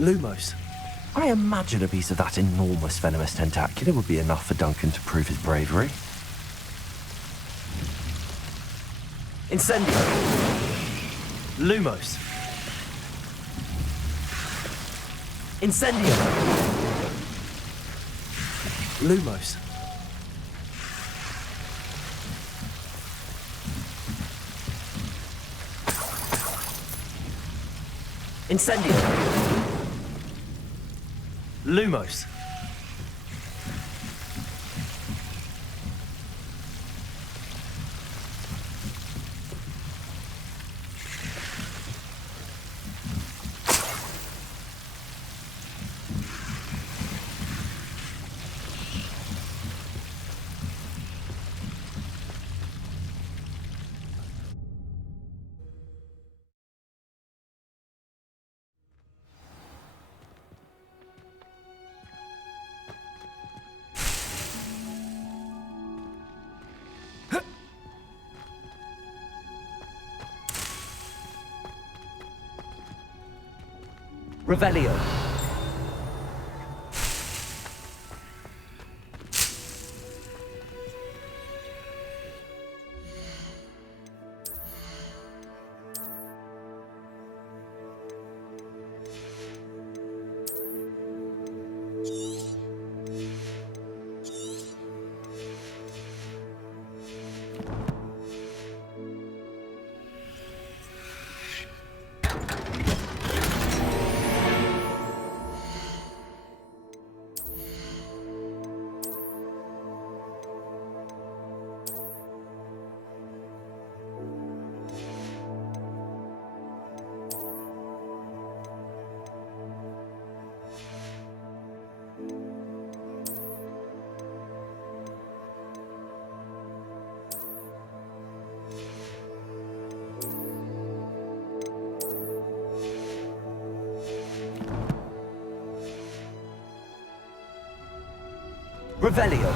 Lumos. I imagine a piece of that enormous venomous tentacular would be enough for Duncan to prove his bravery. Incendio. Lumos. Incendio. Lumos. Incendio. Lumos. Revelio. Revelio.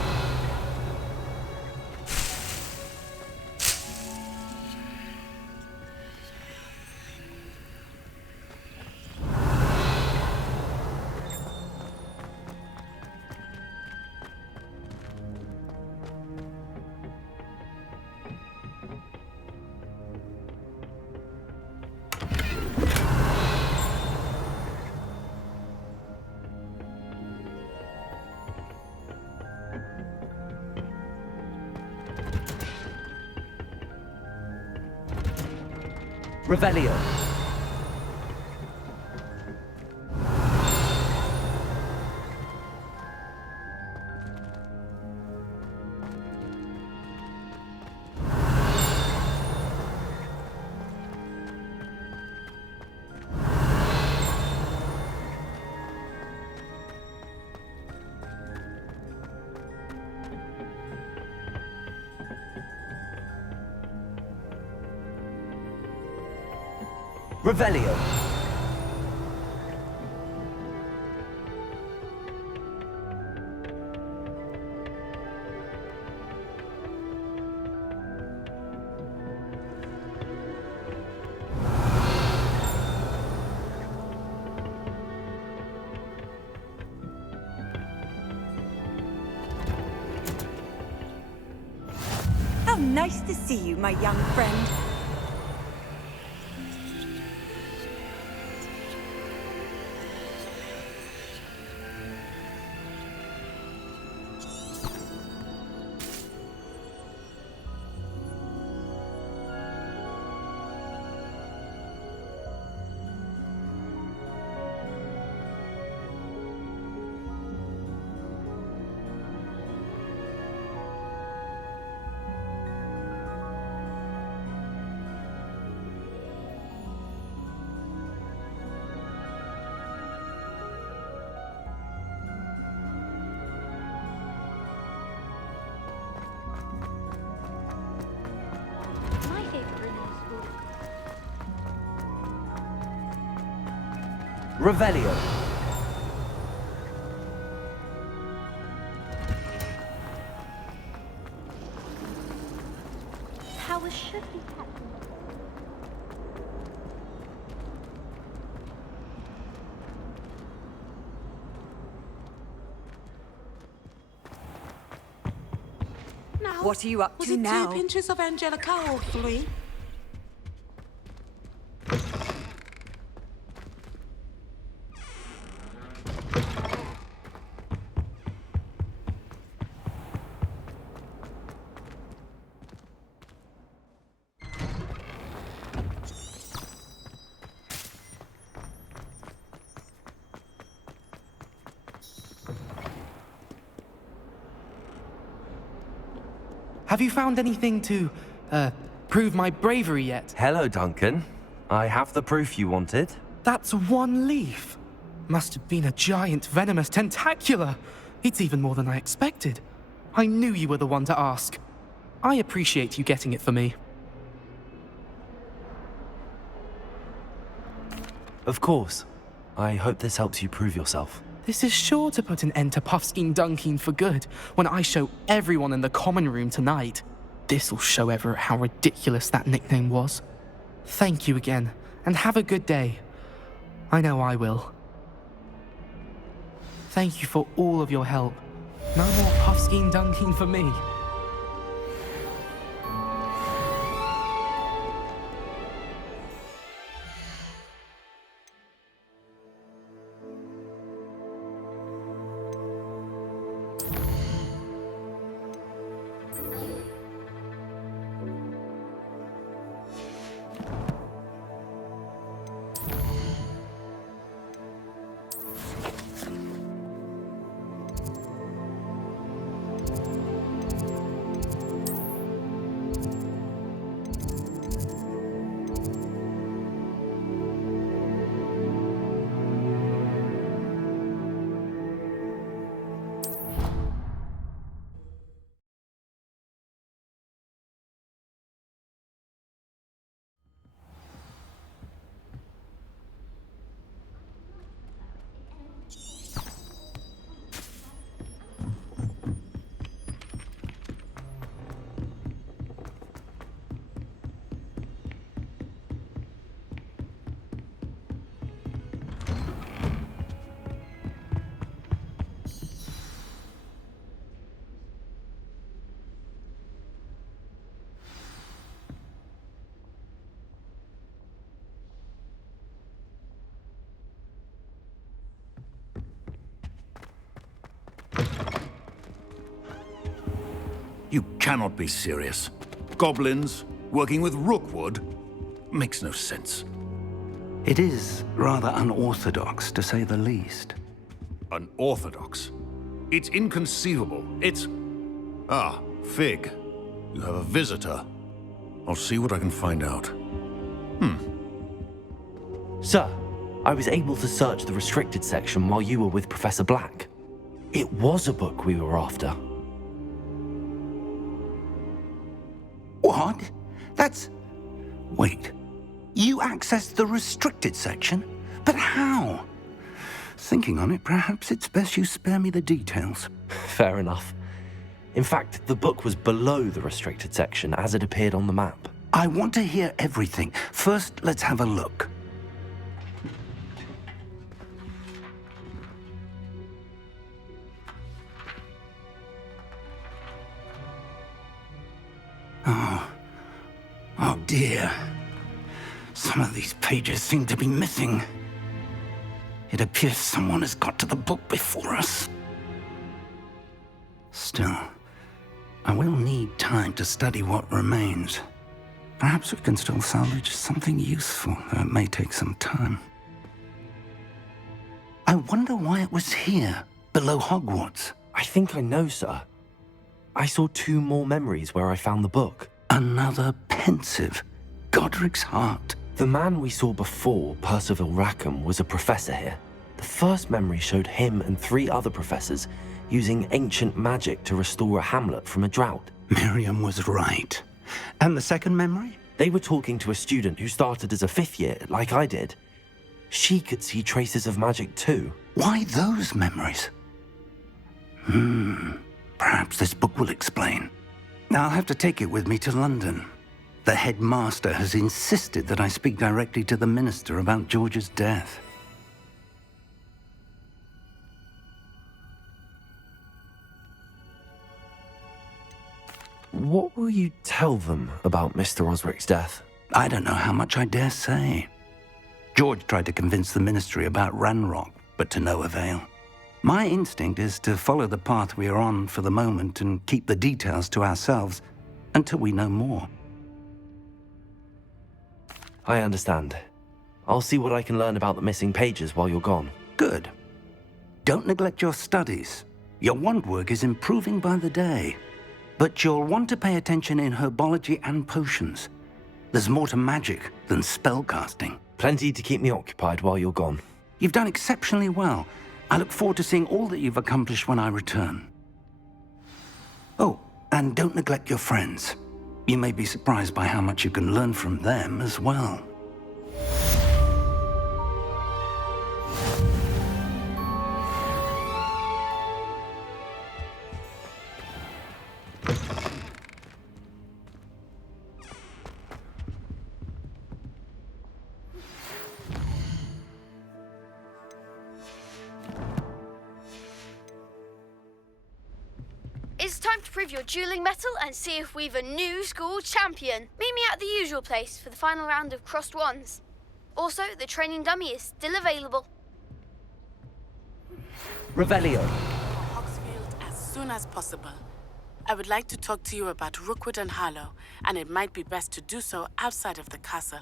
Revelio. Revelio. How nice to see you, my young friend. Revelio. Powers should be kept. What are you up Was to it now? 2 pinches of Angelica or 3? Have you found anything to, prove my bravery yet? Hello, Duncan. I have the proof you wanted. That's 1 leaf. Must have been a giant venomous tentacula. It's even more than I expected. I knew you were the one to ask. I appreciate you getting it for me. Of course. I hope this helps you prove yourself. This is sure to put an end to Puffskein Dunkeen for good when I show everyone in the common room tonight. This'll show Everett how ridiculous that nickname was. Thank you again, and have a good day. I know I will. Thank you for all of your help. No more Puffskein Dunkeen for me. You cannot be serious. Goblins working with Rookwood makes no sense. It is rather unorthodox, to say the least. Unorthodox? It's inconceivable. It's... Ah, Fig. You have a visitor. I'll see what I can find out. Sir, I was able to search the restricted section while you were with Professor Black. It was a book we were after. What? That's... Wait. You accessed the restricted section? But how? Thinking on it, perhaps it's best you spare me the details. Fair enough. In fact, the book was below the restricted section as it appeared on the map. I want to hear everything. First, let's have a look. Oh dear. Some of these pages seem to be missing. It appears someone has got to the book before us. Still, I will need time to study what remains. Perhaps we can still salvage something useful, though it may take some time. I wonder why it was here, below Hogwarts. I think I know, sir. I saw 2 more memories where I found the book. Another pensive. Godric's heart. The man we saw before, Percival Rackham, was a professor here. The first memory showed him and 3 other professors using ancient magic to restore a hamlet from a drought. Miriam was right. And the second memory? They were talking to a student who started as a 5th year, like I did. She could see traces of magic too. Why those memories? Perhaps this book will explain. I'll have to take it with me to London. The headmaster has insisted that I speak directly to the minister about George's death. What will you tell them about Mr. Osric's death? I don't know how much I dare say. George tried to convince the Ministry about Ranrock, but to no avail. My instinct is to follow the path we are on for the moment and keep the details to ourselves until we know more. I understand. I'll see what I can learn about the missing pages while you're gone. Good. Don't neglect your studies. Your wand work is improving by the day. But you'll want to pay attention in herbology and potions. There's more to magic than spellcasting. Plenty to keep me occupied while you're gone. You've done exceptionally well. I look forward to seeing all that you've accomplished when I return. Oh, and don't neglect your friends. You may be surprised by how much you can learn from them as well. It's time to prove your dueling mettle and see if we've a new school champion. Meet me at the usual place for the final round of crossed wands. Also, the training dummy is still available. Revelio. Hogsfield as soon as possible. I would like to talk to you about Rookwood and Harlow, and it might be best to do so outside of the castle.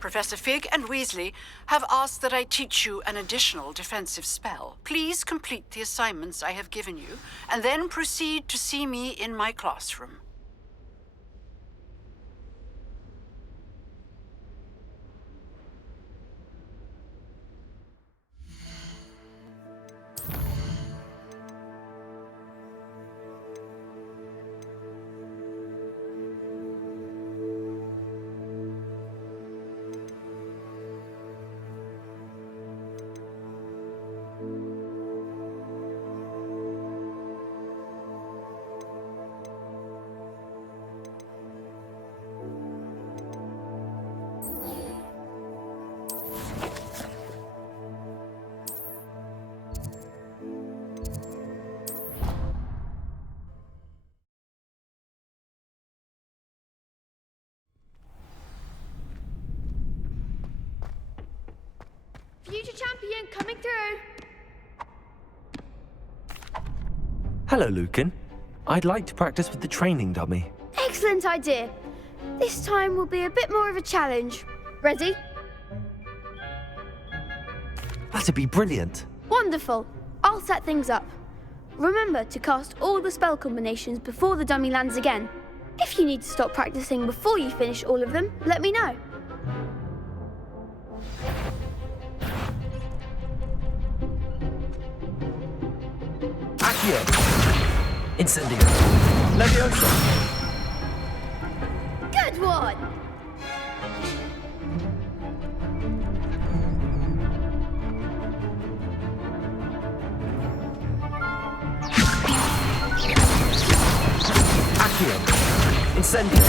Professor Fig and Weasley have asked that I teach you an additional defensive spell. Please complete the assignments I have given you, and then proceed to see me in my classroom. Future champion coming through. Hello, Lucan. I'd like to practice with the training dummy. Excellent idea. This time will be a bit more of a challenge. Ready? That'd be brilliant. Wonderful. I'll set things up. Remember to cast all the spell combinations before the dummy lands again. If you need to stop practicing before you finish all of them, let me know. Accio. Incendio. Leviosa. Good one! Accio. Incendio.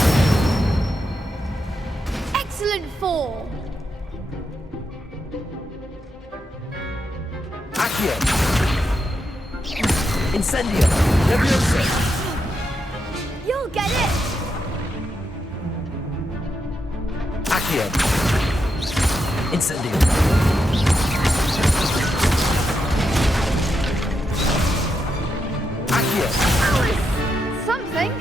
Excellent form! Accio. Incendio. Leviosa. You'll get it! Accio. Incendio. Accio. That was something.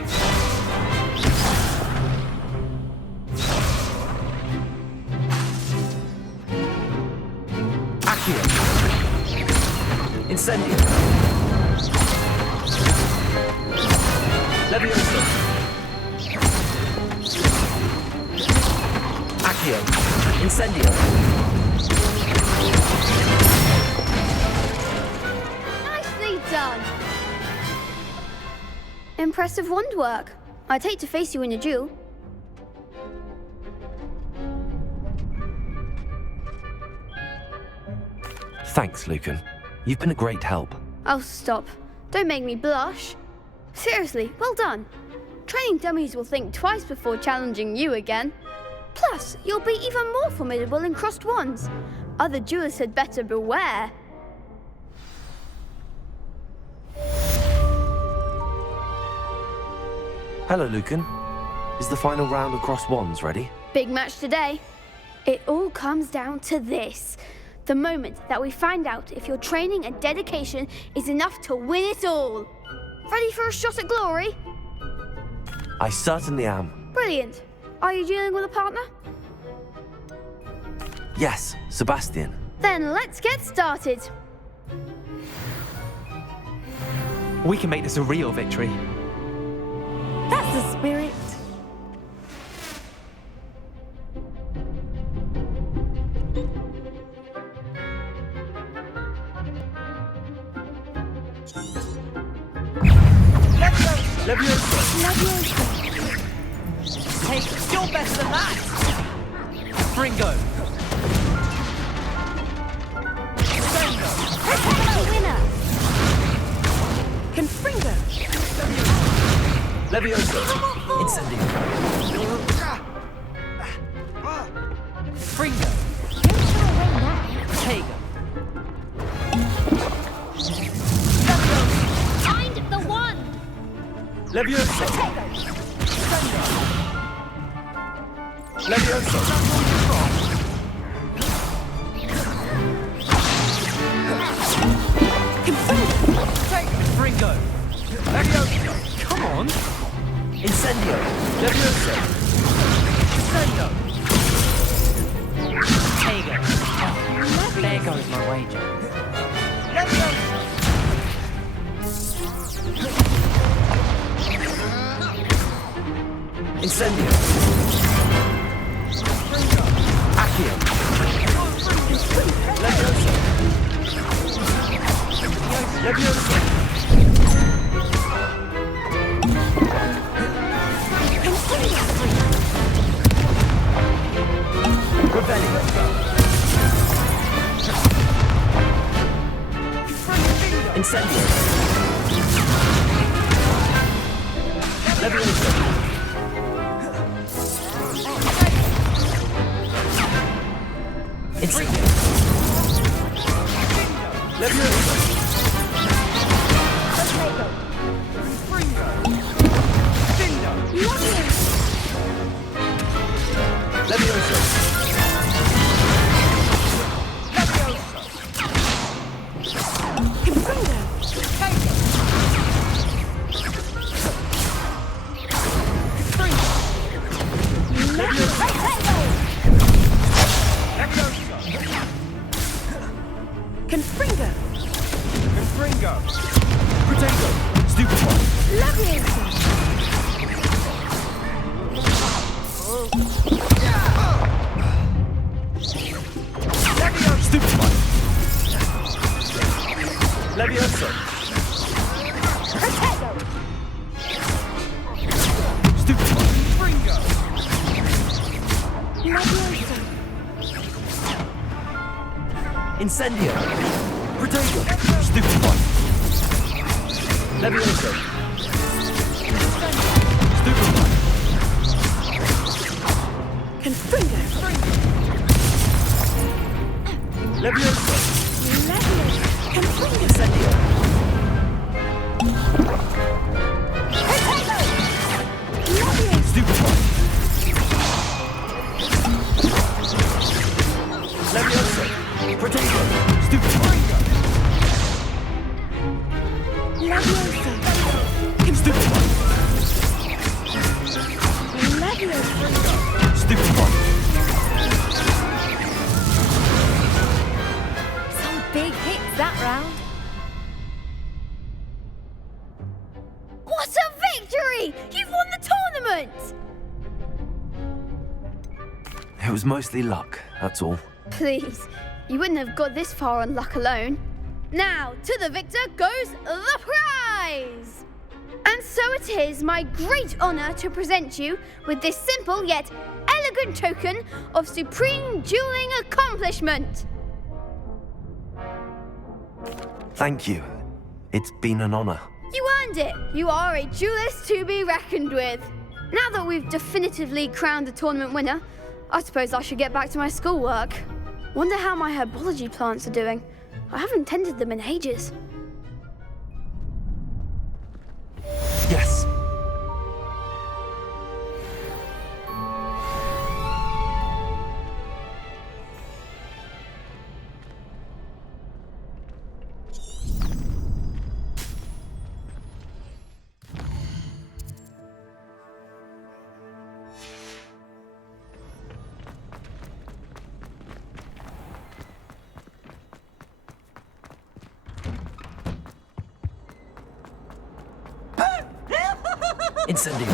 Accio. Incendio. Levioso. Accio. Incendio. Nicely done. Impressive wand work. I'd hate to face you in a duel. Thanks, Lucan. You've been a great help. Oh, stop. Don't make me blush. Seriously, well done. Training dummies will think twice before challenging you again. Plus, you'll be even more formidable in crossed wands. Other duelists had better beware. Hello, Lucan. Is the final round of crossed wands ready? Big match today. It all comes down to this. The moment that we find out if your training and dedication is enough to win it all. Ready for a shot at glory? I certainly am. Brilliant. Are you dealing with a partner? Yes, Sebastian. Then let's get started. We can make this a real victory. That's the spirit. Levioso. Hey, you're better than that! Fringo! Winner. Confringo. Levioso. Incendio. Fringo! Tego! Find the one! Levioso. Levioso. Fringo! Levioso. Come on! Incendio. Levioso. Fringo! Tego! Oh, there goes my wager. Incendio. Accio. Levioso. Levioso. Revelio. Incendio. Levioso. Incendio. Levioso. Levioso. Confringo. Confringo. Protego. Stupefy. Levioso. Stupefy. Levioso. Protego. Stupefy. Fringo. Levioso. Incendio. Protego. Stupefy. Levioso. Stupefy. Confringo. Levioso. Levioso. Confringo. Incendio. Protego. Levioso. Stupefy. Levioso. Protego. Stupefy. Levioso. Stupefy. Levioso. Stupefy. Some big hits that round. It was mostly luck, that's all. Please, you wouldn't have got this far on luck alone. Now, to the victor goes the prize! And so it is my great honour to present you with this simple yet elegant token of supreme dueling accomplishment. Thank you. It's been an honor. You earned it. You are a duelist to be reckoned with. Now that we've definitively crowned the tournament winner, I suppose I should get back to my schoolwork. Wonder how my herbology plants are doing. I haven't tended them in ages. Yes. Incendio.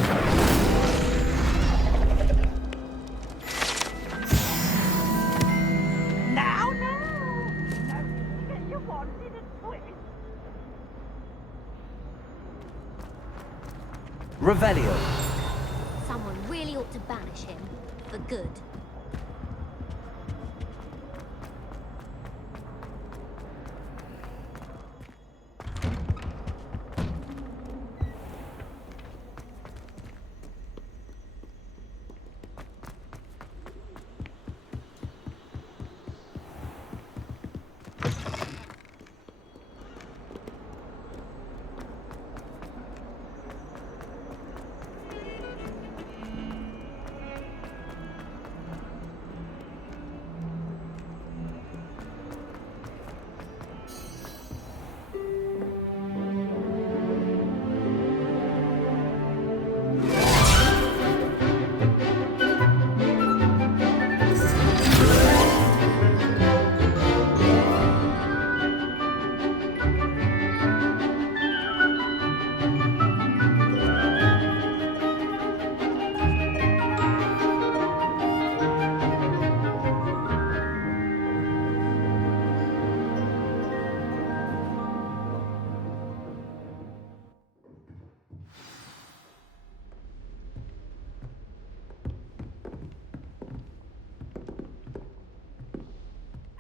Now, no! No, get you wanted a twist. Revelio. Someone really ought to banish him. For good.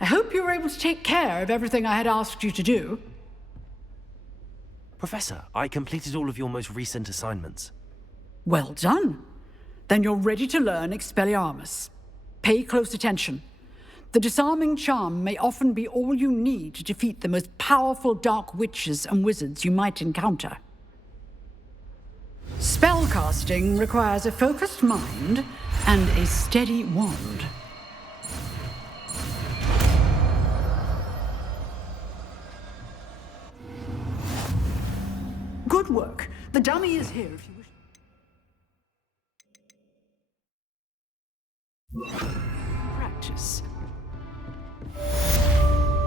I hope you were able to take care of everything I had asked you to do. Professor, I completed all of your most recent assignments. Well done. Then you're ready to learn Expelliarmus. Pay close attention. The disarming charm may often be all you need to defeat the most powerful dark witches and wizards you might encounter. Spellcasting requires a focused mind and a steady wand. Good work. The dummy is here if you wish. Practice.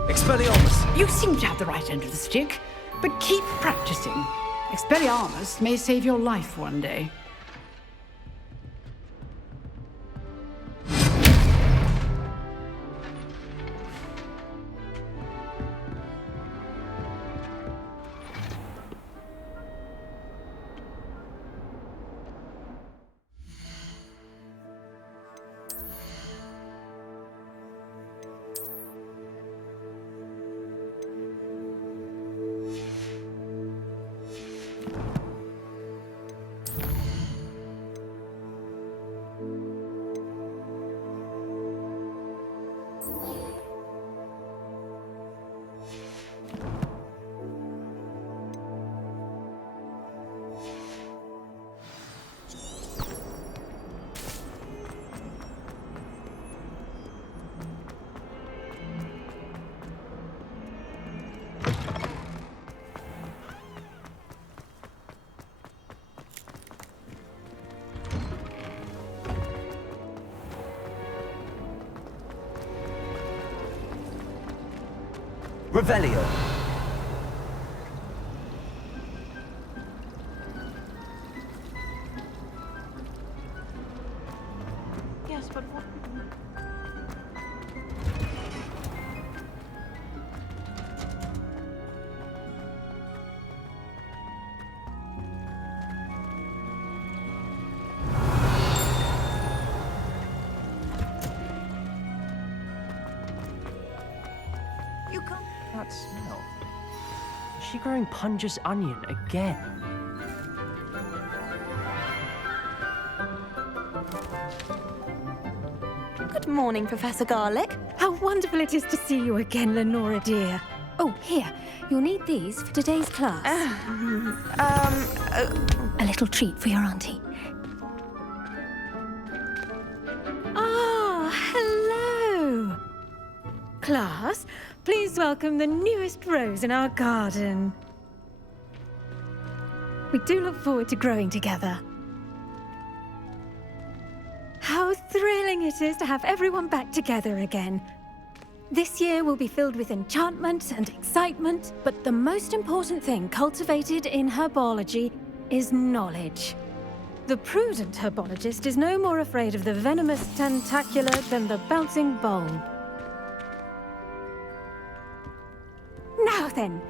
Expelliarmus! You seem to have the right end of the stick, but keep practicing. Expelliarmus may save your life one day. Revelio. Yes, Yes, but what? You can't. That smell. Is she growing Punja's onion again? Good morning, Professor Garlick. How wonderful it is to see you again, Lenora dear. Oh, here. You'll need these for today's class. A little treat for your auntie. Ah, hello. Class, please welcome the newest rose in our garden. We do look forward to growing together. How thrilling it is to have everyone back together again. This year will be filled with enchantment and excitement, but the most important thing cultivated in herbology is knowledge. The prudent herbologist is no more afraid of the venomous tentacula than the bouncing bulb. Now then,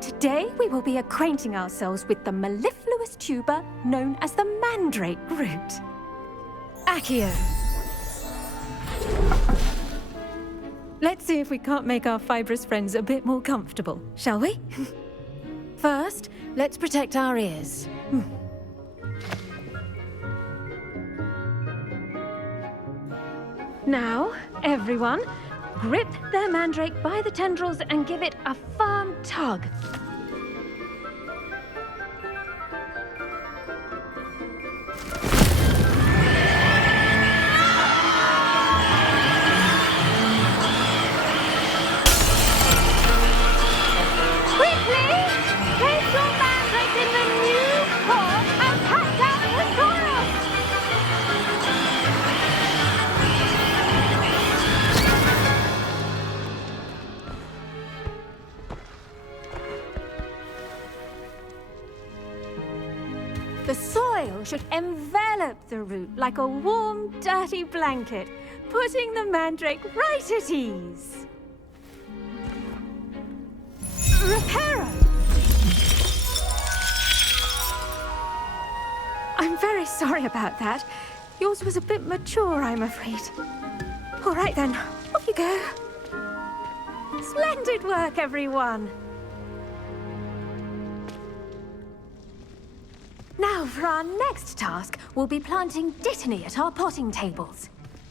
today we will be acquainting ourselves with the mellifluous tuber known as the mandrake root. Accio. Let's see if we can't make our fibrous friends a bit more comfortable, shall we? First, let's protect our ears. Now, everyone, grip their mandrake by the tendrils and give it a firm tug. The soil should envelop the root like a warm, dirty blanket, putting the mandrake right at ease. Reparo! I'm very sorry about that. Yours was a bit mature, I'm afraid. All right then, off you go. Splendid work, everyone. Now, for our next task, we'll be planting dittany at our potting tables.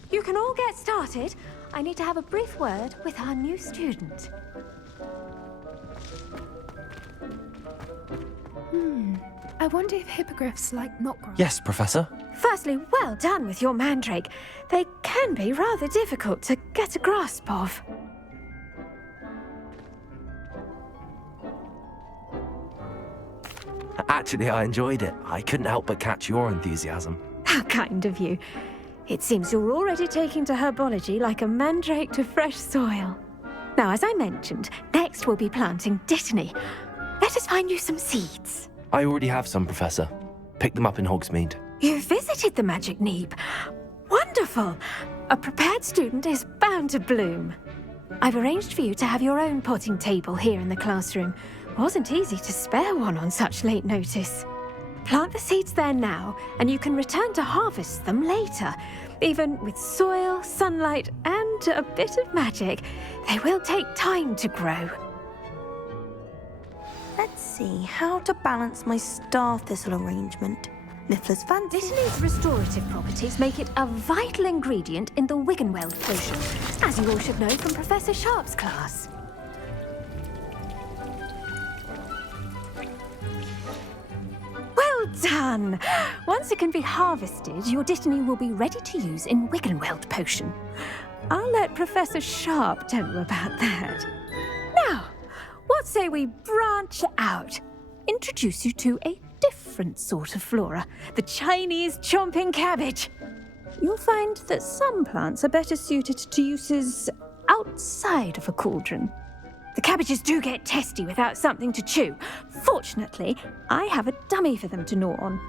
You can all get started. I need to have a brief word with our new student. I wonder if hippogriffs like knot grass. Yes, Professor. Firstly, well done with your mandrake. They can be rather difficult to get a grasp of. Actually, I enjoyed it. I couldn't help but catch your enthusiasm. How kind of you. It seems you're already taking to herbology like a mandrake to fresh soil. Now, as I mentioned, next we'll be planting dittany. Let us find you some seeds. I already have some, Professor. Picked them up in Hogsmeade. You visited the Magic Neeb. Wonderful! A prepared student is bound to bloom. I've arranged for you to have your own potting table here in the classroom. Wasn't easy to spare one on such late notice. Plant the seeds there now, and you can return to harvest them later. Even with soil, sunlight, and a bit of magic, they will take time to grow. Let's see how to balance my star thistle arrangement. Niffler's fancy. Dittany's restorative properties make it a vital ingredient in the Wiggenweld potion, as you all should know from Professor Sharp's class. Well done! Once it can be harvested, your dittany will be ready to use in Wiggenweld potion. I'll let Professor Sharp tell you about that. Now, what say we branch out? Introduce you to a different sort of flora, the Chinese chomping cabbage. You'll find that some plants are better suited to uses outside of a cauldron. The cabbages do get testy without something to chew. Fortunately, I have a dummy for them to gnaw on.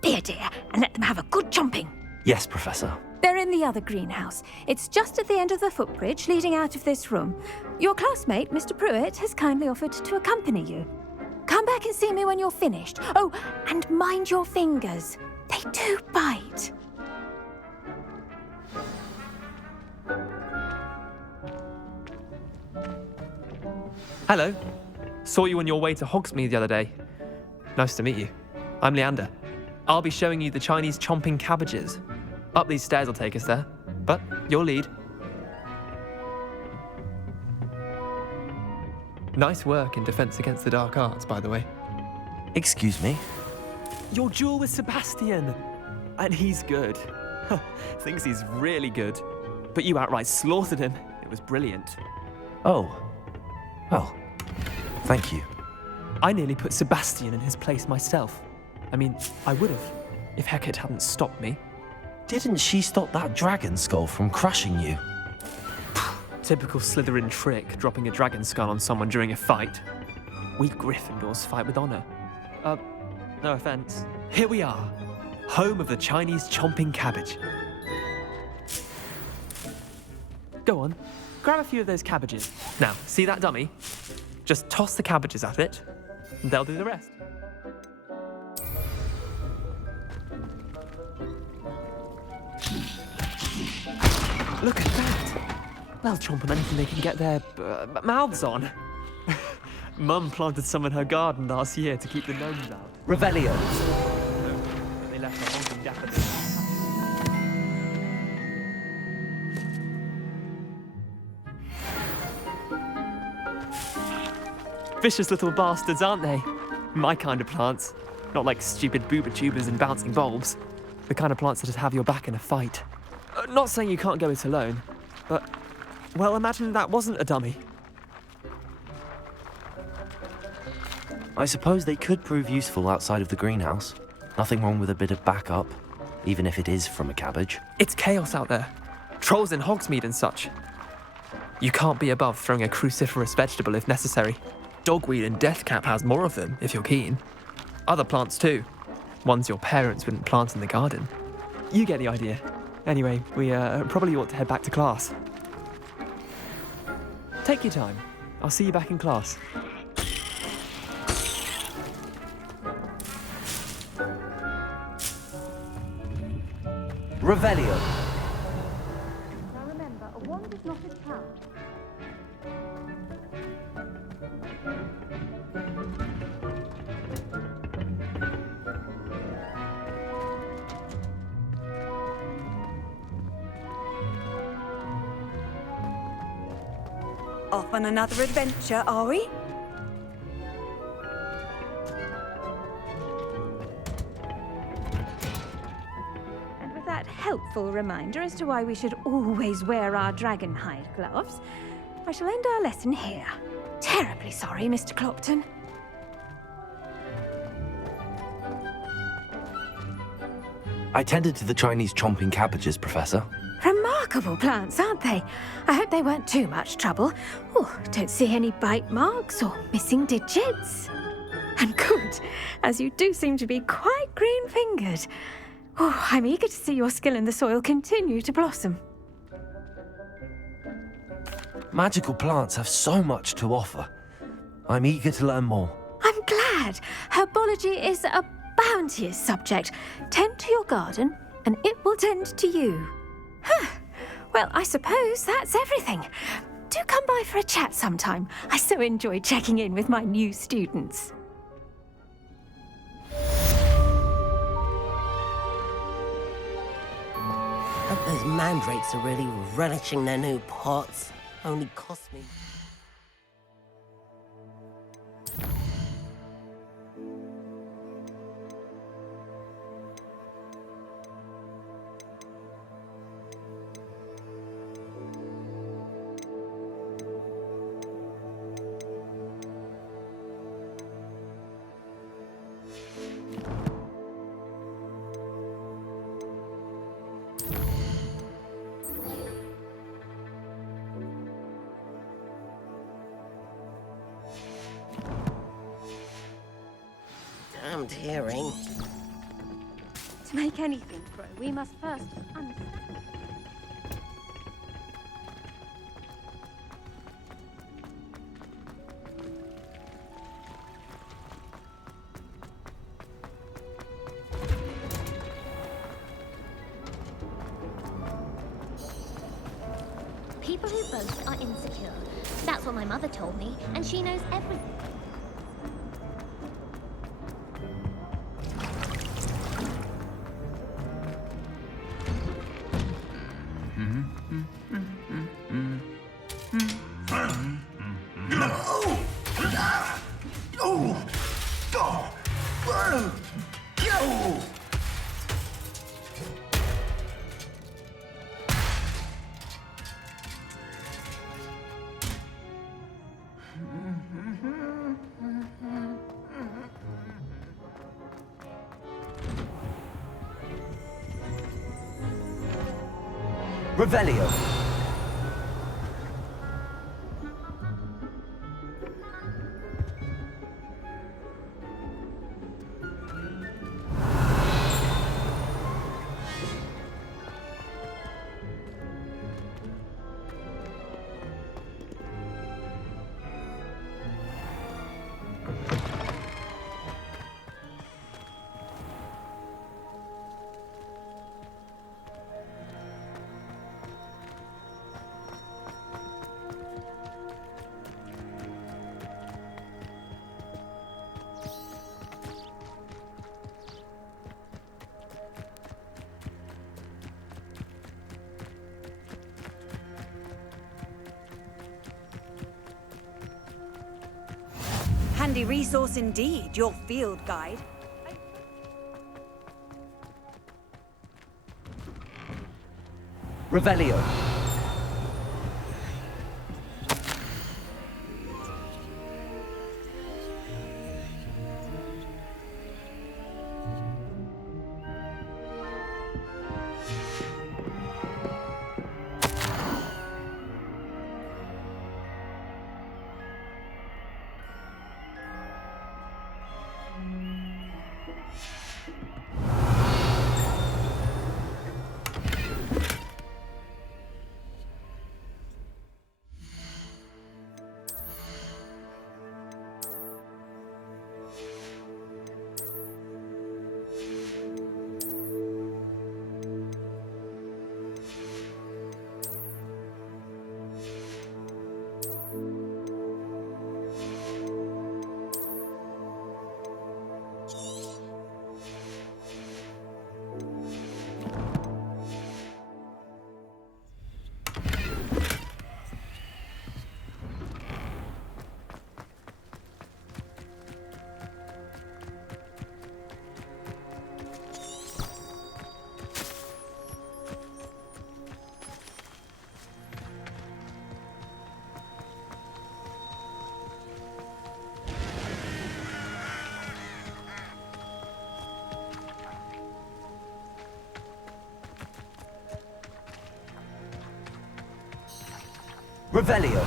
Be a dear and let them have a good chomping. Yes, Professor. They're in the other greenhouse. It's just at the end of the footbridge leading out of this room. Your classmate, Mr. Pruitt, has kindly offered to accompany you. Come back and see me when you're finished. Oh, and mind your fingers. They do bite. Hello. Saw you on your way to Hogsmeade the other day. Nice to meet you. I'm Leander. I'll be showing you the Chinese chomping cabbages. Up these stairs will take us there, but your lead. Nice work in Defense Against the Dark Arts, by the way. Excuse me? Your duel with Sebastian! And he's good. Thinks he's really good. But you outright slaughtered him. It was brilliant. Oh. Well, thank you. I nearly put Sebastian in his place myself. I mean, I would have, if Hecate hadn't stopped me. Didn't she stop that dragon skull from crushing you? Typical Slytherin trick, dropping a dragon skull on someone during a fight. We Gryffindors fight with honor. No offense. Here we are, home of the Chinese chomping cabbage. Go on, grab a few of those cabbages. Now, see that dummy? Just toss the cabbages at it, and they'll do the rest. Look at that! They'll chomp on anything they can get their mouths on. Mum planted some in her garden last year to keep the gnomes out. Revelio. They left a honking daffodil. Vicious little bastards, aren't they? My kind of plants. Not like stupid booba tubers and bouncing bulbs. The kind of plants that'd have your back in a fight. Not saying you can't go it alone, but, well, imagine that wasn't a dummy. I suppose they could prove useful outside of the greenhouse. Nothing wrong with a bit of backup, even if it is from a cabbage. It's chaos out there. Trolls in Hogsmeade and such. You can't be above throwing a cruciferous vegetable if necessary. Dogweed and deathcap has more of them, if you're keen. Other plants too. Ones your parents wouldn't plant in the garden. You get the idea. Anyway, we probably ought to head back to class. Take your time. I'll see you back in class. Revelio. Now remember, a wand is not a tower. Off on another adventure, are we? And with that helpful reminder as to why we should always wear our dragon hide gloves, I shall end our lesson here. Terribly sorry, Mr. Clopton. I tended to the Chinese chomping cabbages, Professor. Remarkable plants, aren't they? I hope they weren't too much trouble. Oh, don't see any bite marks or missing digits. And good, as you do seem to be quite green-fingered. Oh, I'm eager to see your skill in the soil continue to blossom. Magical plants have so much to offer. I'm eager to learn more. I'm glad. Herbology is a bounteous subject. Tend to your garden, and it will tend to you. Well, I suppose that's everything. Do come by for a chat sometime. I so enjoy checking in with my new students. Hope those mandrakes are really relishing their new pots. Only cost me. Damned hearing. To make anything grow, we must first understand. People who boast are insecure. That's what my mother told me, and she knows everything. Revelio. Handy resource indeed, your field guide. Revelio. Revelio.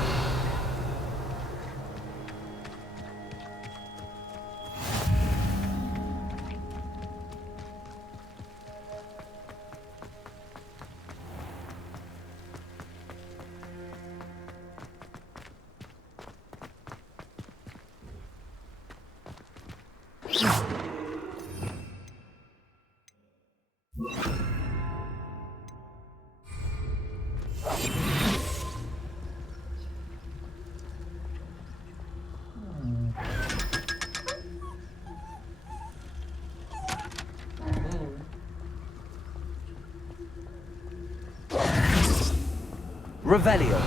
Revelio.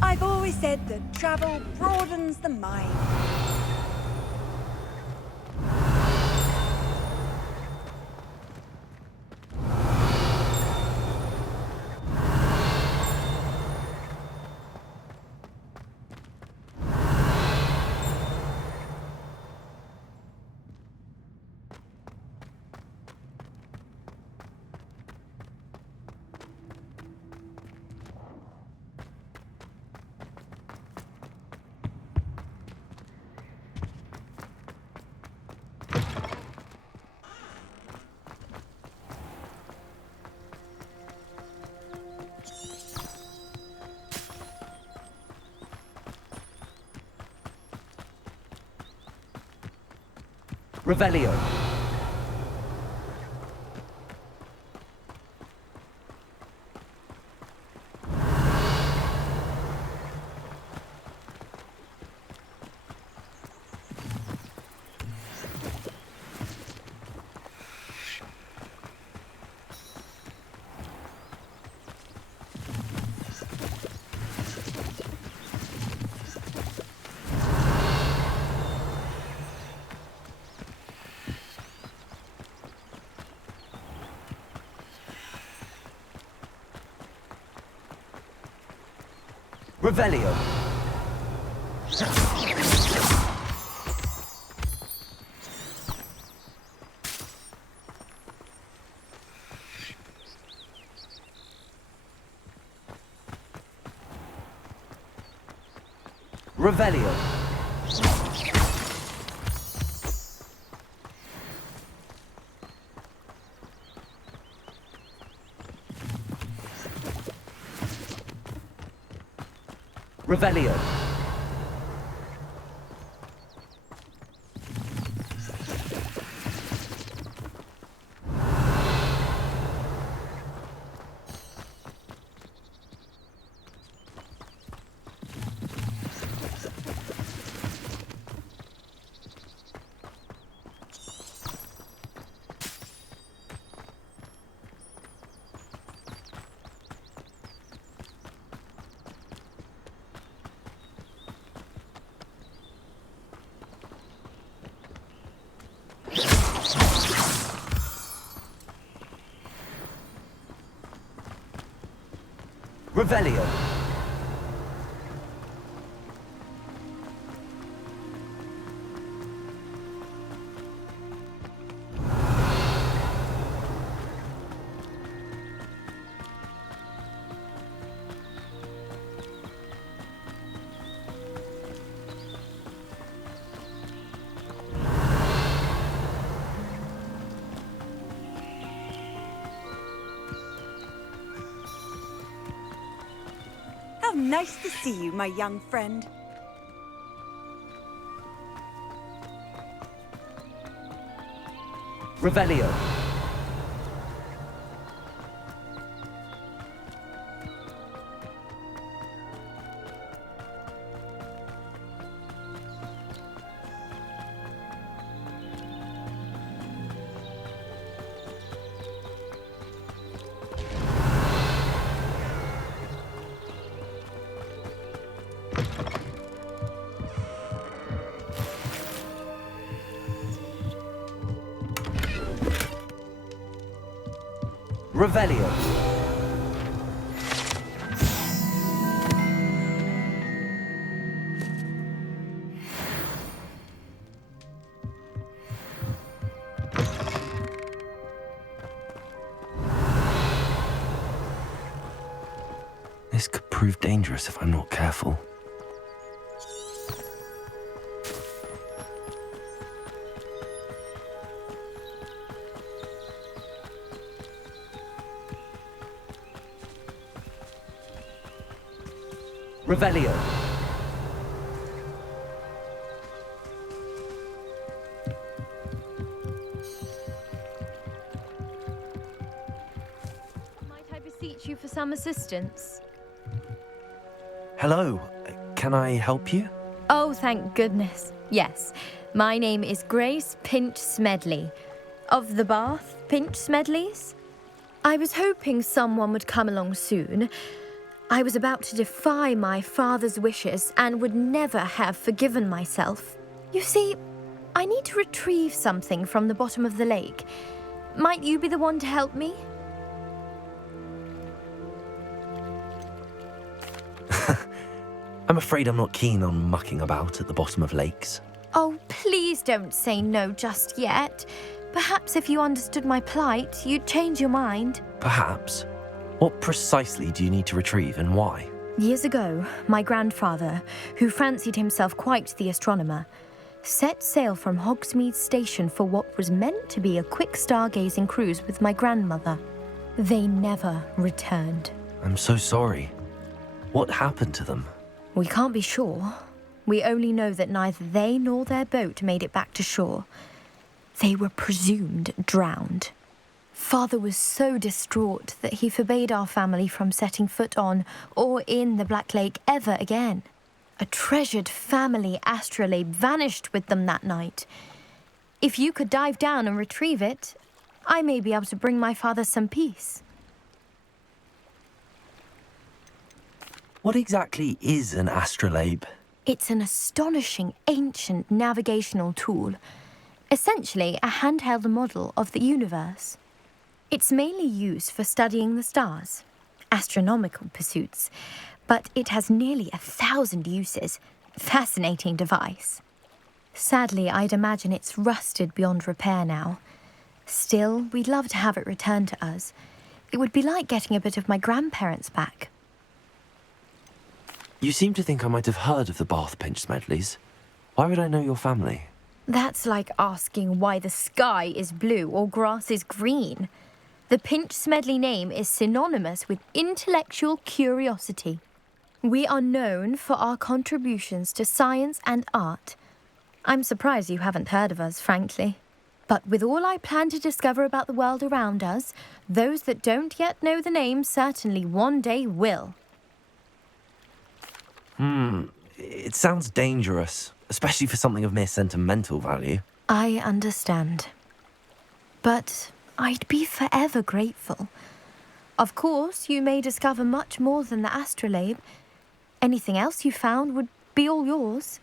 I've always said that travel broadens the mind. Revelio. Revelio. Revelio. Revelio. Revelio. How nice to see you, my young friend. Revelio. Revelio. This could prove dangerous if I'm not careful. Revelio. Might I beseech you for some assistance? Hello, can I help you? Oh, thank goodness. Yes, my name is Grace Pinch Smedley, of the Bath Pinch Smedleys. I was hoping someone would come along soon. I was about to defy my father's wishes and would never have forgiven myself. You see, I need to retrieve something from the bottom of the lake. Might you be the one to help me? I'm afraid I'm not keen on mucking about at the bottom of lakes. Oh, please don't say no just yet. Perhaps if you understood my plight, you'd change your mind. Perhaps. What precisely do you need to retrieve and why? Years ago, my grandfather, who fancied himself quite the astronomer, set sail from Hogsmeade Station for what was meant to be a quick stargazing cruise with my grandmother. They never returned. I'm so sorry. What happened to them? We can't be sure. We only know that neither they nor their boat made it back to shore. They were presumed drowned. Father was so distraught that he forbade our family from setting foot on or in the Black Lake ever again. A treasured family astrolabe vanished with them that night. If you could dive down and retrieve it, I may be able to bring my father some peace. What exactly is an astrolabe? It's an astonishing ancient navigational tool, essentially a handheld model of the universe. It's mainly used for studying the stars, astronomical pursuits, but it has nearly 1,000 uses. Fascinating device. Sadly, I'd imagine it's rusted beyond repair now. Still, we'd love to have it returned to us. It would be like getting a bit of my grandparents back. You seem to think I might have heard of the Bath Pinch Smedleys. Why would I know your family? That's like asking why the sky is blue or grass is green. The Pinch Smedley name is synonymous with intellectual curiosity. We are known for our contributions to science and art. I'm surprised you haven't heard of us, frankly. But with all I plan to discover about the world around us, those that don't yet know the name certainly one day will. It sounds dangerous, especially for something of mere sentimental value. I understand. But I'd be forever grateful. Of course, you may discover much more than the astrolabe. Anything else you found would be all yours.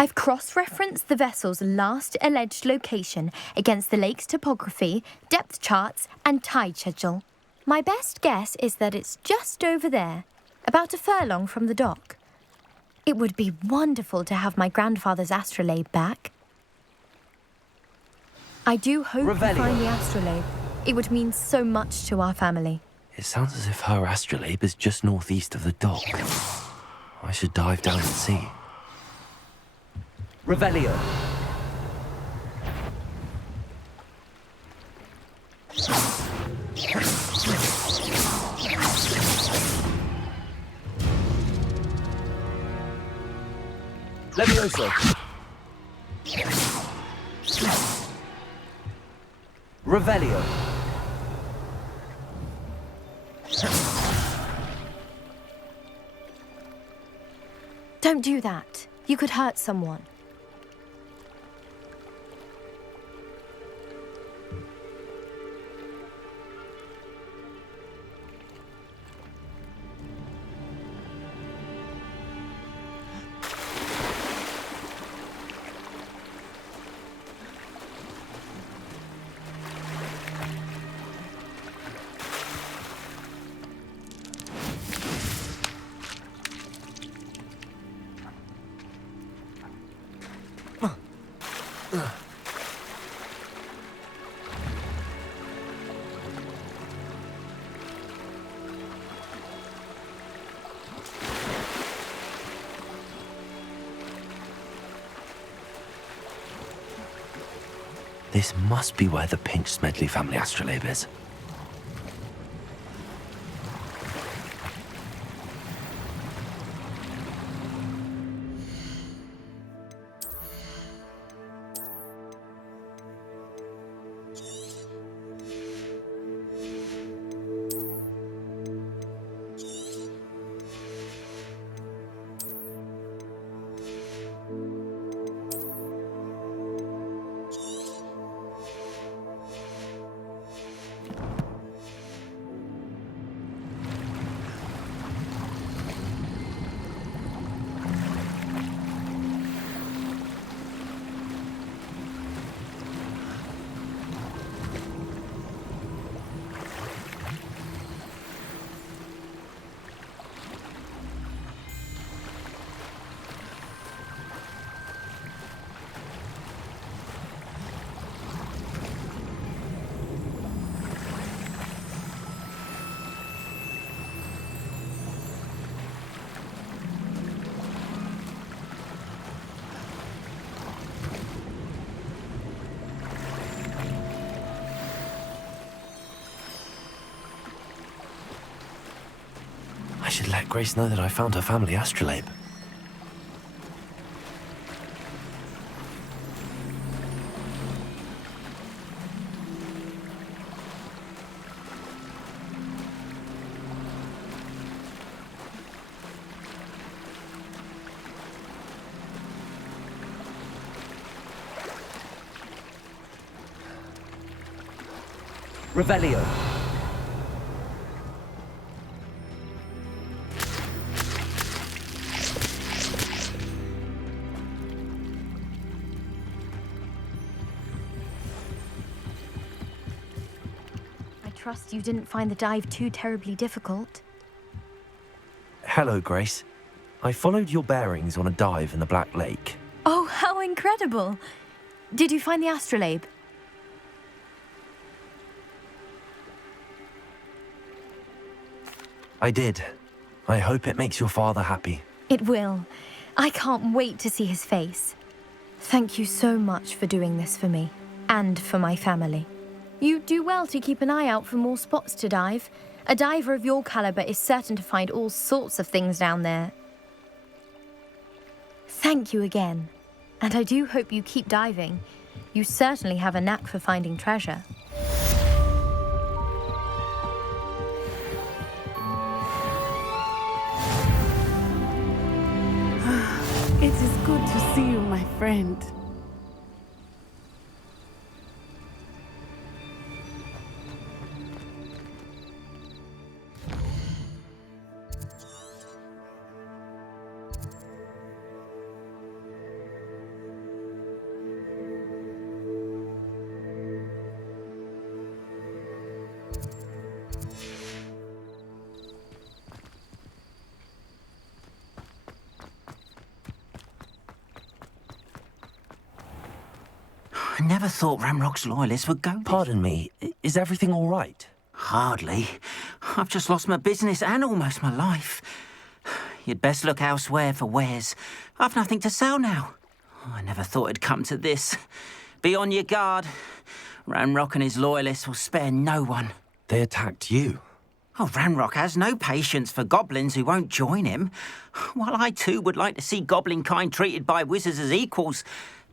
I've cross-referenced the vessel's last alleged location against the lake's topography, depth charts, and tide schedule. My best guess is that it's just over there, about a furlong from the dock. It would be wonderful to have my grandfather's astrolabe back. I do hope you find the astrolabe. It would mean so much to our family. It sounds as if her astrolabe is just northeast of the dock. I should dive down and see. Revelio. Levioso. Revelio. Don't do that. You could hurt someone. This must be where the Pinch Smedley family astrolabe is. I should let Grace know that I found her family astrolabe. Revelio. I trust you didn't find the dive too terribly difficult. Hello, Grace. I followed your bearings on a dive in the Black Lake. Oh, how incredible! Did you find the astrolabe? I did. I hope it makes your father happy. It will. I can't wait to see his face. Thank you so much for doing this for me, and for my family. You do well to keep an eye out for more spots to dive. A diver of your caliber is certain to find all sorts of things down there. Thank you again. And I do hope you keep diving. You certainly have a knack for finding treasure. It is good to see you, my friend. I never thought Ranrock's loyalists would go. Pardon me, is everything all right? Hardly. I've just lost my business and almost my life. You'd best look elsewhere for wares. I've nothing to sell now. I never thought it'd come to this. Be on your guard. Ranrock and his loyalists will spare no one. They attacked you. Oh, Ranrock has no patience for goblins who won't join him. While I too would like to see goblin kind treated by wizards as equals,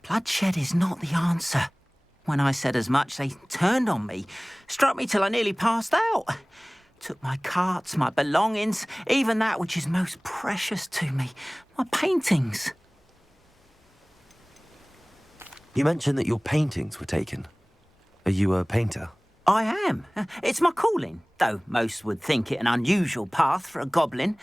bloodshed is not the answer. When I said as much, they turned on me, struck me till I nearly passed out. Took my carts, my belongings, even that which is most precious to me, my paintings. You mentioned that your paintings were taken. Are you a painter? I am. It's my calling, though most would think it an unusual path for a goblin.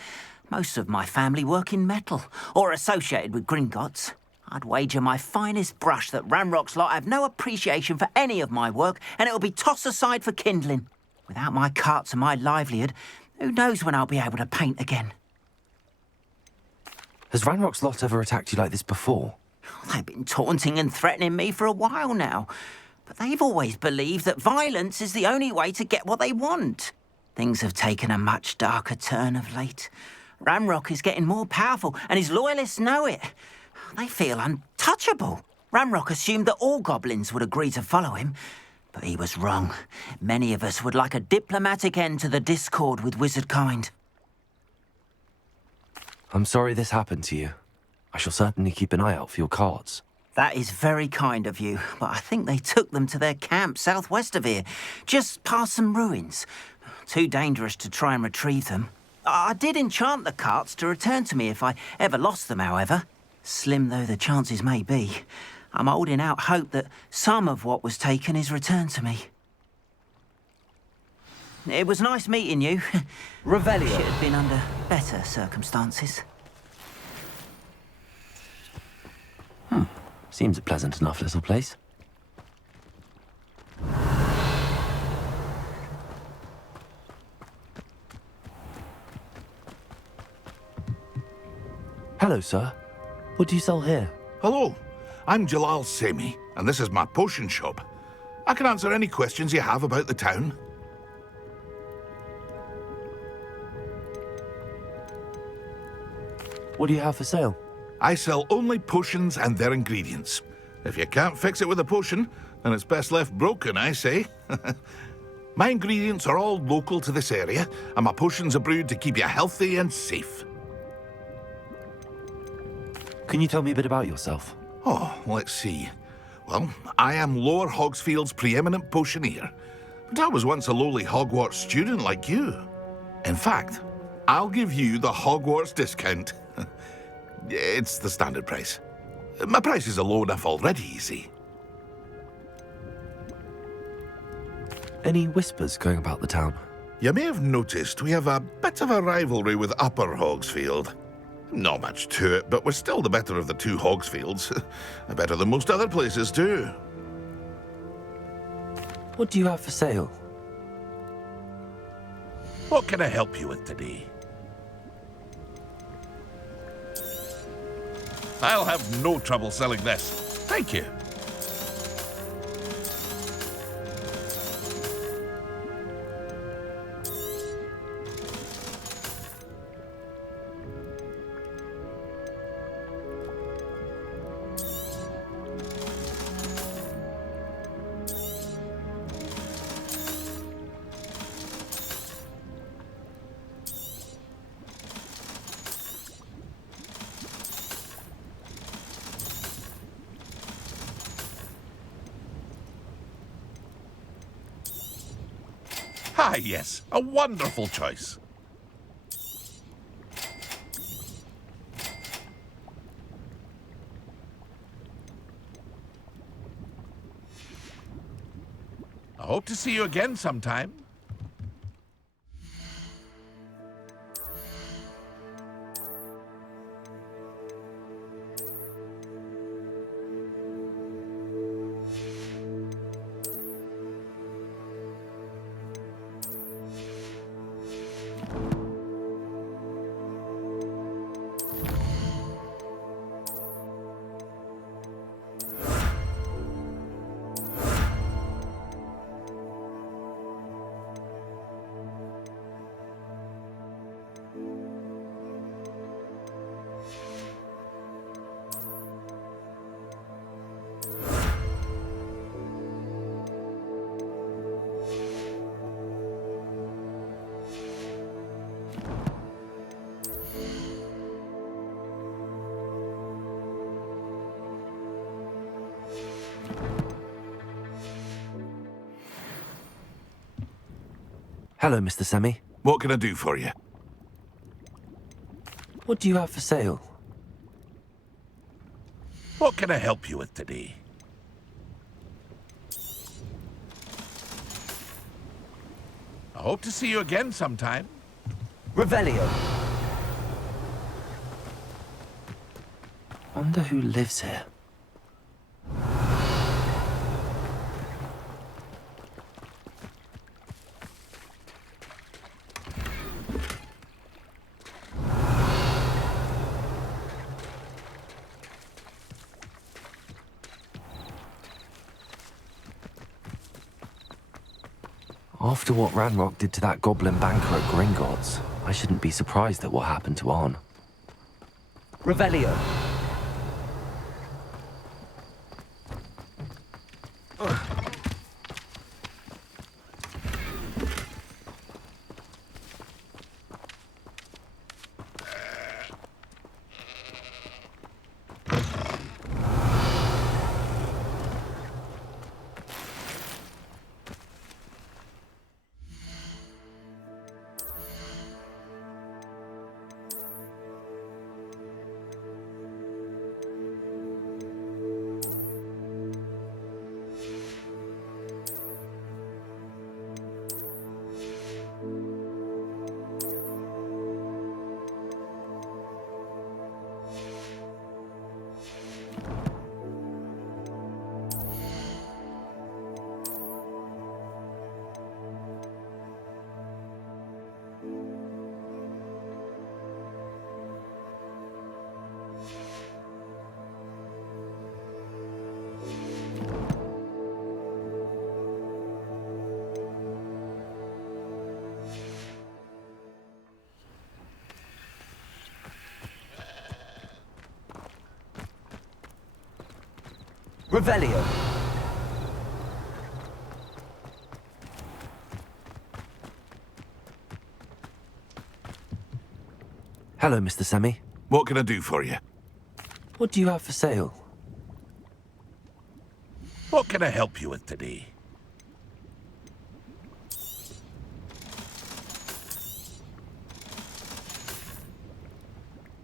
Most of my family work in metal, or associated with Gringotts. I'd wager my finest brush that Ranrock's lot have no appreciation for any of my work, and it'll be tossed aside for kindling. Without my carts and my livelihood, who knows when I'll be able to paint again? Has Ranrock's lot ever attacked you like this before? They've been taunting and threatening me for a while now. But they've always believed that violence is the only way to get what they want. Things have taken a much darker turn of late. Ranrock is getting more powerful, and his loyalists know it. They feel untouchable. Ranrock assumed that all goblins would agree to follow him, but he was wrong. Many of us would like a diplomatic end to the discord with wizard kind. I'm sorry this happened to you. I shall certainly keep an eye out for your cards. That is very kind of you, but I think they took them to their camp southwest of here, just past some ruins. Too dangerous to try and retrieve them. I did enchant the carts to return to me if I ever lost them, however. Slim though the chances may be, I'm holding out hope that some of what was taken is returned to me. It was nice meeting you. Revelio. Should have been under better circumstances. Seems a pleasant enough little place. Hello, sir. What do you sell here? Hello, I'm Jalal Semi, and this is my potion shop. I can answer any questions you have about the town. What do you have for sale? I sell only potions and their ingredients. If you can't fix it with a potion, then it's best left broken, I say. My ingredients are all local to this area, and my potions are brewed to keep you healthy and safe. Can you tell me a bit about yourself? Oh, let's see. Well, I am Lower Hogsfield's preeminent potioneer, but I was once a lowly Hogwarts student like you. In fact, I'll give you the Hogwarts discount. It's the standard price. My prices are low enough already, you see. Any whispers going about the town? You may have noticed we have a bit of a rivalry with Upper Hogsfield. Not much to it, but we're still the better of the two Hogsfields. Better than most other places, too. What do you have for sale? What can I help you with today? I'll have no trouble selling this. Thank you. Ah, yes, a wonderful choice. I hope to see you again sometime. Hello, Mr. Semi. What can I do for you? What do you have for sale? What can I help you with today? I hope to see you again sometime. Revelio. Wonder who lives here. After what Ranrock did to that goblin banker at Gringotts, I shouldn't be surprised at what happened to Arn. Revelio. Revelio. Hello, Mr. Semi. What can I do for you? What do you have for sale? What can I help you with today?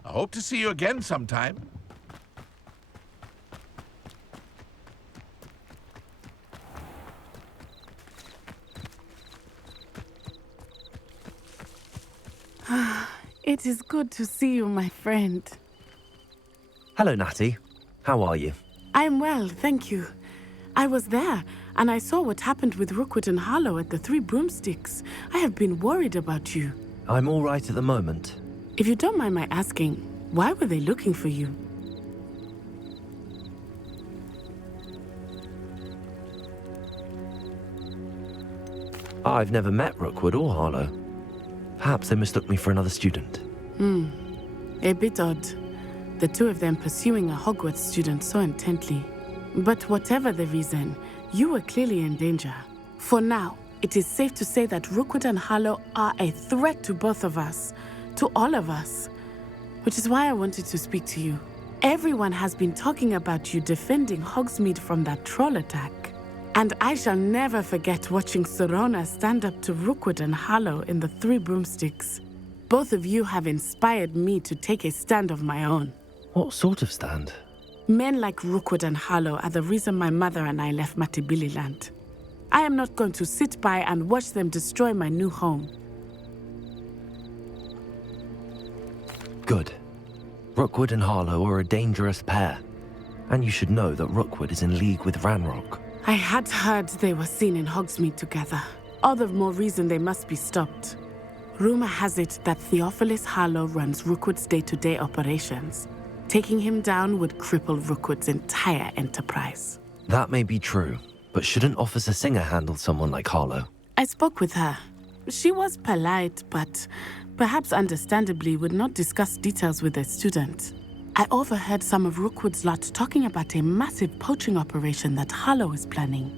I hope to see you again sometime. It is good to see you, my friend. Hello, Natty. How are you? I'm well, thank you. I was there, and I saw what happened with Rookwood and Harlow at the Three Broomsticks. I have been worried about you. I'm all right at the moment. If you don't mind my asking, why were they looking for you? I've never met Rookwood or Harlow. Perhaps they mistook me for another student. A bit odd. The two of them pursuing a Hogwarts student so intently. But whatever the reason, you were clearly in danger. For now, it is safe to say that Rookwood and Harlow are a threat to both of us, to all of us. Which is why I wanted to speak to you. Everyone has been talking about you defending Hogsmeade from that troll attack. And I shall never forget watching Sorona stand up to Rookwood and Harlow in the Three Broomsticks. Both of you have inspired me to take a stand of my own. What sort of stand? Men like Rookwood and Harlow are the reason my mother and I left Matabeleland. I am not going to sit by and watch them destroy my new home. Good. Rookwood and Harlow are a dangerous pair. And you should know that Rookwood is in league with Ranrock. I had heard they were seen in Hogsmeade together. All the more reason they must be stopped. Rumor has it that Theophilus Harlow runs Rookwood's day-to-day operations. Taking him down would cripple Rookwood's entire enterprise. That may be true, but shouldn't Officer Singer handle someone like Harlow? I spoke with her. She was polite, but perhaps understandably would not discuss details with a student. I overheard some of Rookwood's lot talking about a massive poaching operation that Harlow is planning.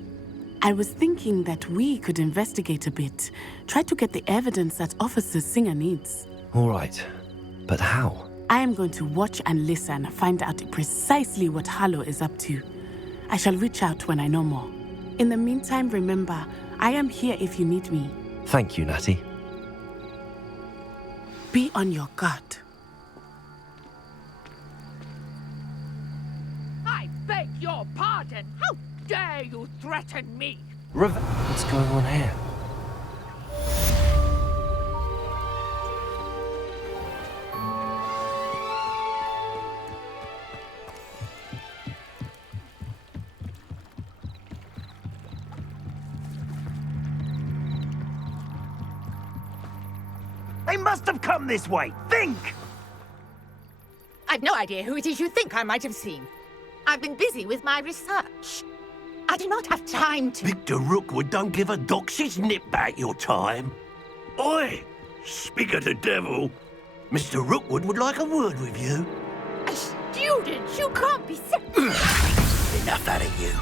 I was thinking that we could investigate a bit, try to get the evidence that Officer Singer needs. All right, but how? I am going to watch and listen, find out precisely what Harlow is up to. I shall reach out when I know more. In the meantime, remember, I am here if you need me. Thank you, Natty. Be on your guard. I beg your pardon. How dare you threaten me? What's going on here? They must have come this way. Think! I've no idea who it is you think I might have seen. I've been busy with my research. I do not have time to... Victor Rookwood don't give a doxy's nip back your time. Oi! Speak of the devil. Mr. Rookwood would like a word with you. A student? You can't be so... Enough out of you.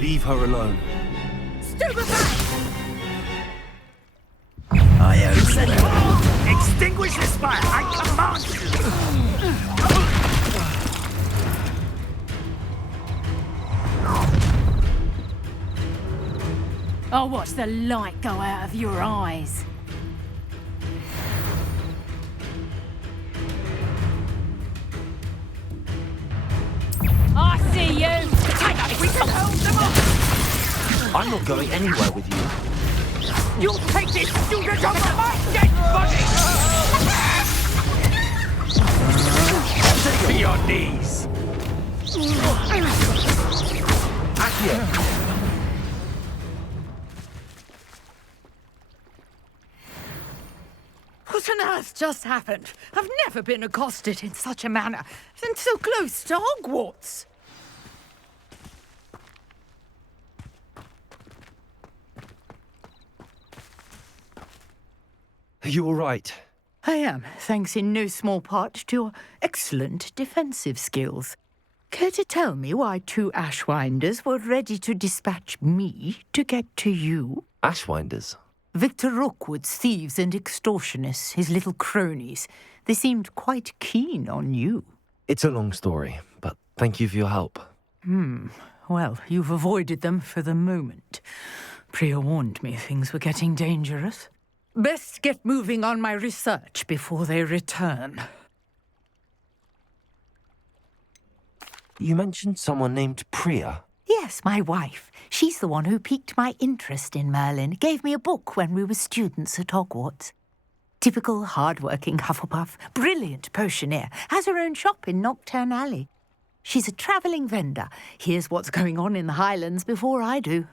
Leave her alone. Stupefy! I owe you. Extinguish this fire! I command you! I'll watch the light go out of your eyes. I see you! Take us, we can hold them up! I'm not going anywhere with you. You take this student off my dead body! To your knees! Accio! What on earth just happened? I've never been accosted in such a manner, and so close to Hogwarts. Are you all right? I am, thanks in no small part to your excellent defensive skills. Care to tell me why two Ashwinders were ready to dispatch me to get to you? Ashwinders? Victor Rookwood's thieves and extortionists, his little cronies. They seemed quite keen on you. It's a long story, but thank you for your help. Well, you've avoided them for the moment. Priya warned me things were getting dangerous. Best get moving on my research before they return. You mentioned someone named Priya. Yes, my wife. She's the one who piqued my interest in Merlin, gave me a book when we were students at Hogwarts. Typical hard-working Hufflepuff, brilliant potioneer, has her own shop in Nocturne Alley. She's a travelling vendor. Here's what's going on in the Highlands before I do.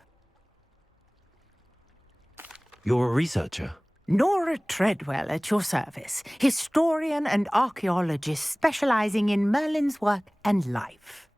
You're a researcher? Nora Treadwell at your service, historian and archaeologist specialising in Merlin's work and life.